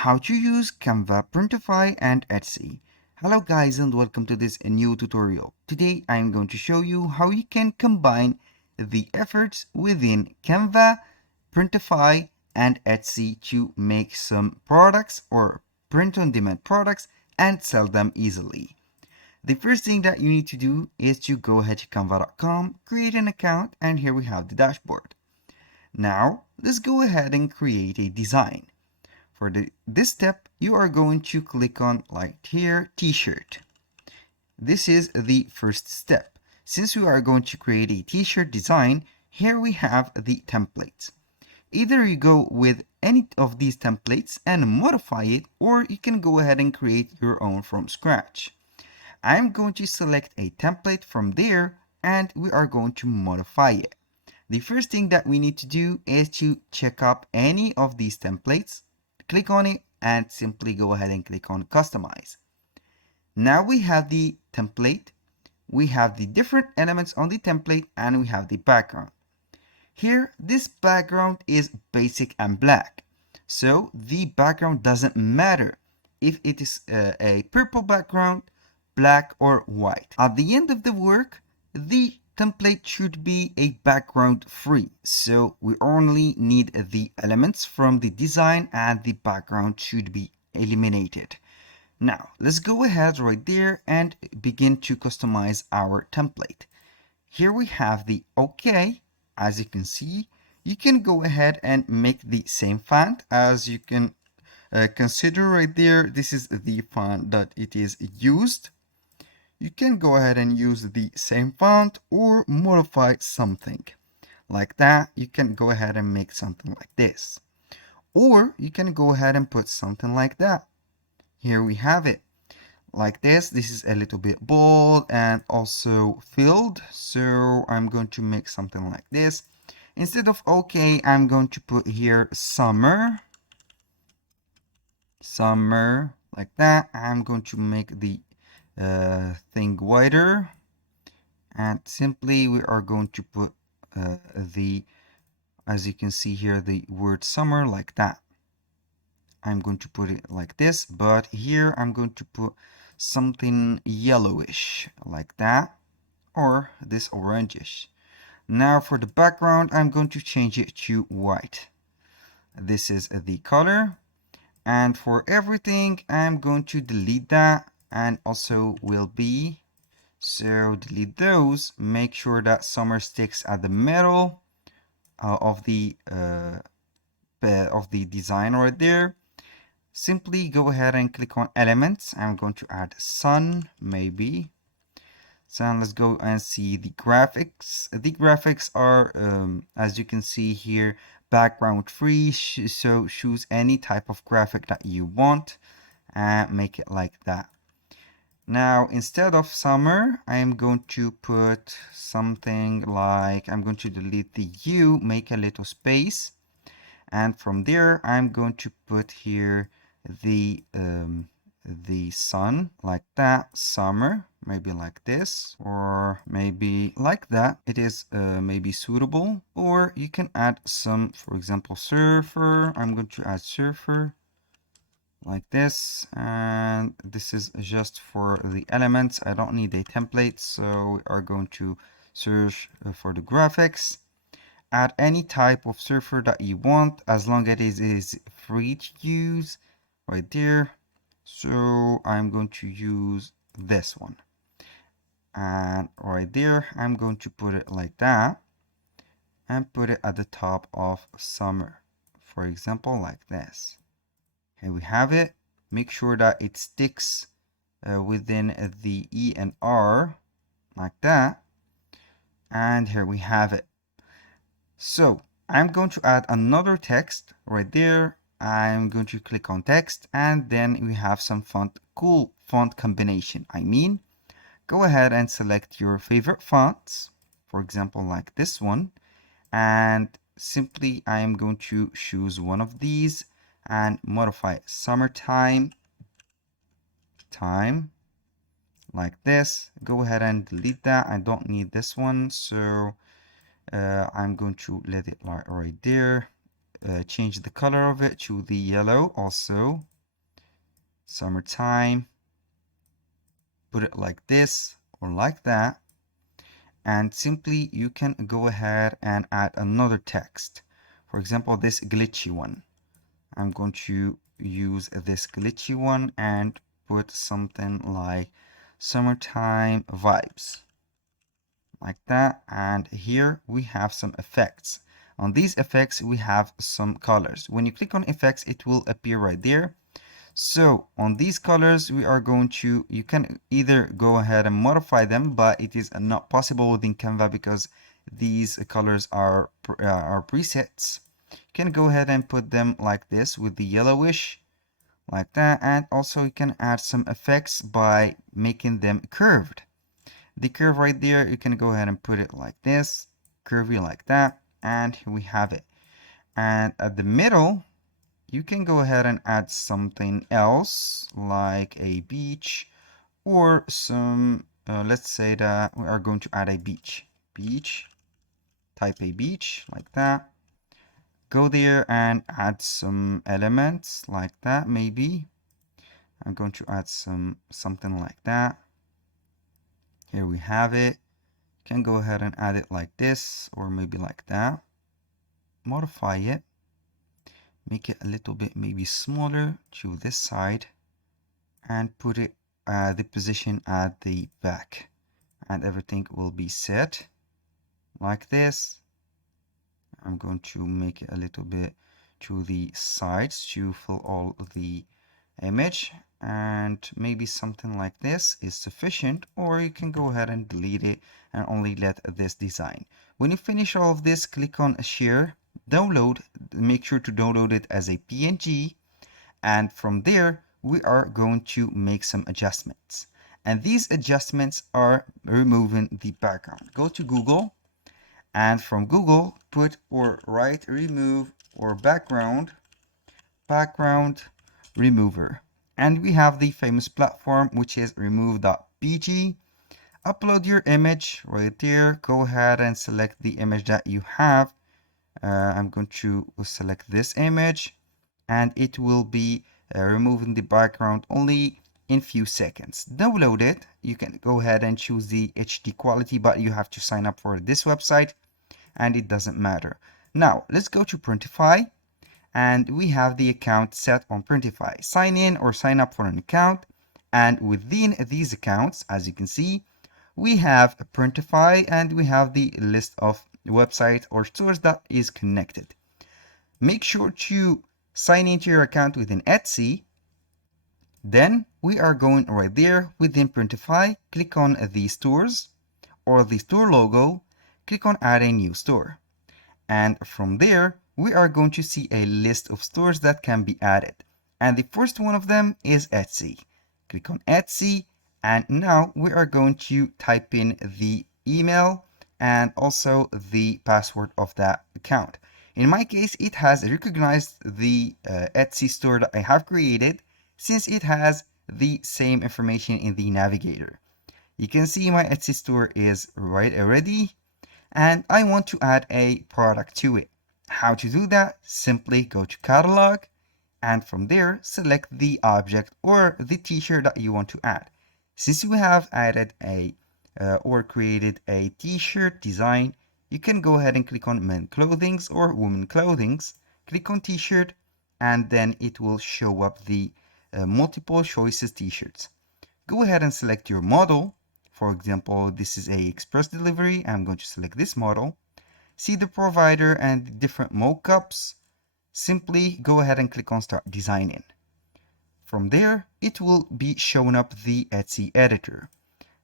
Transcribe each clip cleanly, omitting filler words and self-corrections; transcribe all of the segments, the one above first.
How to use Canva Printify and Etsy. Hello guys and welcome to this new tutorial. Today I am going to show you how you can combine the efforts within Canva, Printify and Etsy to make some products or print on demand products and sell them easily. The first thing that you need to do is to go ahead to canva.com, create an account, and here we have the dashboard. Now let's go ahead and create a design. For this step, you are going to click on right here, t-shirt. This is the first step. Since we are going to create a t-shirt design, here we have the templates. Either you go with any of these templates and modify it, or you can go ahead and create your own from scratch. I'm going to select a template from there and we are going to modify it. The first thing that we need to do is to check up any of these templates. Click on it and simply go ahead and click on customize. Now we have the template, we have the different elements on the template, and we have the background. Here, this background is basic and black. So the background doesn't matter if it is a purple background, black or white. At the end of the work, the template should be a background free, so we only need the elements from the design and the background should be eliminated. Now let's go ahead right there and begin to customize our template. Here we have the OK. As you can see, you can go ahead and make the same font. As you can consider right there, this is the font that it is used. You can go ahead and use the same font or modify something like that. You can go ahead and make something like this, or you can go ahead and put something like that. Here we have it like this. This is a little bit bold and also filled, so I'm going to make something like this. Instead of OK, I'm going to put here summer like that. I'm going to make the thing wider, and simply we are going to put as you can see here, the word summer like that. I'm going to put it like this, but here I'm going to put something yellowish like that, or this orangish. Now for the background, I'm going to change it to white. This is the color, and for everything I'm going to delete that, and also will be, so delete those. Make sure that summer sticks at the middle of the design right there. Simply go ahead and click on elements. I'm going to add sun, maybe. So let's go and see the graphics. The graphics are, as you can see here, background free. So choose any type of graphic that you want and make it like that. Now, instead of summer, I am going to put something like, I'm going to delete the U, make a little space. And from there, I'm going to put here the sun like that, summer, maybe like this, or maybe like that. It is maybe suitable. Or you can add some, for example, surfer. I'm going to add surfer like this, and this is just for the elements. I don't need a template, so we are going to search for the graphics. Add any type of surfer that you want, as long as it is free to use right there. So I'm going to use this one, and right there I'm going to put it like that and put it at the top of summer, for example, like this. Here we have it. Make sure that it sticks within the E and R like that. And here we have it. So I'm going to add another text right there. I'm going to click on text, and then we have some cool font combination. Go ahead and select your favorite fonts, for example, like this one. And simply I am going to choose one of these and modify summertime like this. Go ahead and delete that. I don't need this one, so I'm going to let it right there. change the color of it to the yellow also. Summertime. Put it like this or like that. And simply you can go ahead and add another text. For example, this glitchy one. I'm going to use this glitchy one and put something like summertime vibes. Like that. And here we have some effects. On these effects, we have some colors. When you click on effects, it will appear right there. So on these colors, we are going to, you can either go ahead and modify them, but it is not possible within Canva because these colors are presets. You can go ahead and put them like this with the yellowish, like that. And also you can add some effects by making them curved. The curve right there, you can go ahead and put it like this, curvy like that, and here we have it. And at the middle, you can go ahead and add something else like a beach or some, let's say that we are going to add a beach. Type a beach like that. Go there and add some elements like that maybe. I'm going to add something like that. Here we have it. You can go ahead and add it like this or maybe like that. Modify it. Make it a little bit maybe smaller to this side. And put it the position at the back, and everything will be set like this. I'm going to make it a little bit to the sides to fill all the image, and maybe something like this is sufficient, or you can go ahead and delete it and only let this design. When you finish all of this, click on share, download, make sure to download it as a PNG, and from there we are going to make some adjustments. And these adjustments are removing the background. Go to Google, and from Google put or write remove or background remover. And we have the famous platform, which is remove.pg. Upload your image right there. Go ahead and select the image that you have. I'm going to select this image, and it will be removing the background only in few seconds. Download it. You can go ahead and choose the HD quality, but you have to sign up for this website and it doesn't matter. Now let's go to Printify, and we have the account set on Printify. Sign in or sign up for an account, and within these accounts, as you can see, we have Printify and we have the list of websites or stores that is connected. Make sure to sign into your account within Etsy. Then we are going right there within Printify. Click on the stores or the store logo. Click on add a new store. And from there, we are going to see a list of stores that can be added. And the first one of them is Etsy. Click on Etsy. And now we are going to type in the email and also the password of that account. In my case, it has recognized the Etsy store that I have created since it has the same information in the navigator. You can see my Etsy store is right already, and I want to add a product to it. How to do that? Simply go to catalog, and from there select the object or the t-shirt that you want to add. Since we have added a or created a t-shirt design, you can go ahead and click on men clothings or women clothings, click on t-shirt, and then it will show up the multiple choices t-shirts. Go ahead and select your model. For example, this is a express delivery. I'm going to select this model. See the provider and the different mockups. Simply go ahead and click on start designing. From there, it will be showing up the Etsy editor.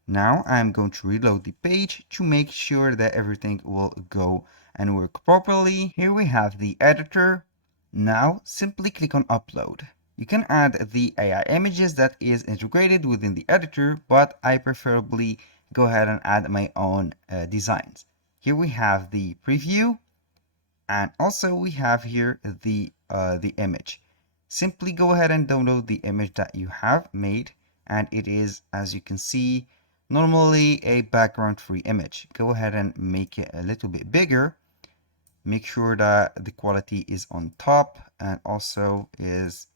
Now I'm going to reload the page to make sure that everything will go and work properly. Here we have the editor. Now simply click on upload. You can add the AI images that is integrated within the editor, but I preferably go ahead and add my own designs. Here we have the preview, and also we have here the image. Simply go ahead and download the image that you have made, and it is, as you can see, normally a background free image. Go ahead and make it a little bit bigger, make sure that the quality is on top and also is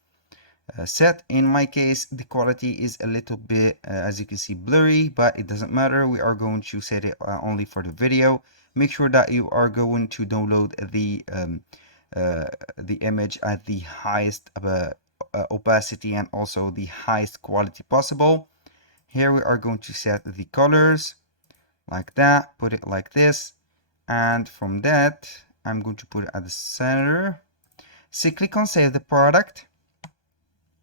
set. In my case, the quality is a little bit, as you can see, blurry, but it doesn't matter. We are going to set it only for the video. Make sure that you are going to download the image at the highest opacity and also the highest quality possible. Here we are going to set the colors like that, put it like this, and from that I'm going to put it at the center. So click on save the product,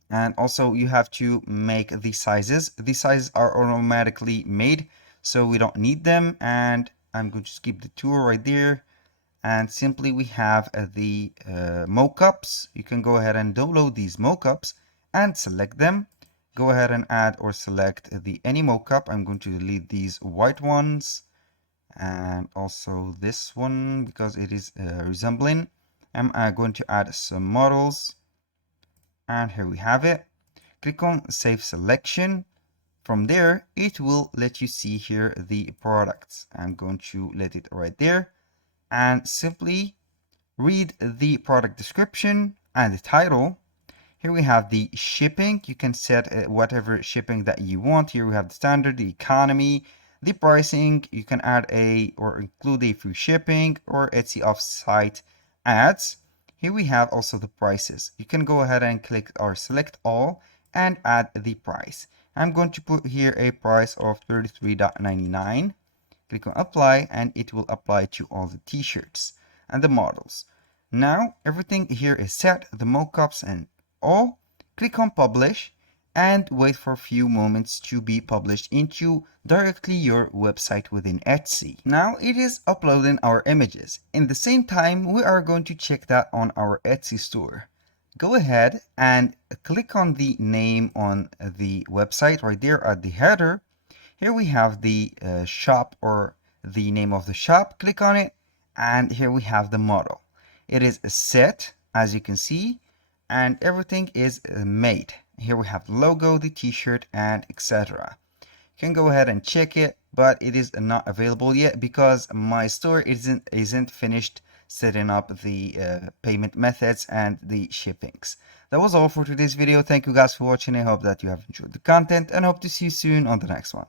and also you have to make the sizes. The sizes are automatically made, so we don't need them, and I'm going to skip the tool right there. And simply we have the mockups. You can go ahead and download these mockups and select them. Go ahead and add or select the any mockup. I'm going to delete these white ones and also this one because it is resembling. I'm going to add some models, and here we have it. Click on save selection. From there it will let you see here the products. I'm going to let it right there and simply read the product description and the title. Here we have the shipping. You can set whatever shipping that you want. Here we have the standard, the economy, the pricing. You can add a or include a free shipping or Etsy off-site ads. Here we have also the prices. You can go ahead and click or select all and add the price. I'm going to put here a price of $33.99. Click on apply and it will apply to all the t-shirts and the models. Now everything here is set, the mockups and all. Click on publish and wait for a few moments to be published into directly your website within Etsy. Now it is uploading our images. In the same time, we are going to check that on our Etsy store. Go ahead and click on the name on the website right there at the header. Here we have the shop or the name of the shop. Click on it and here we have the model. It is set, as you can see, and everything is made. Here we have the logo, the t-shirt, and etc. You can go ahead and check it, but it is not available yet because my store isn't finished setting up the payment methods and the shippings. That was all for today's video. Thank you guys for watching. I hope that you have enjoyed the content and hope to see you soon on the next one.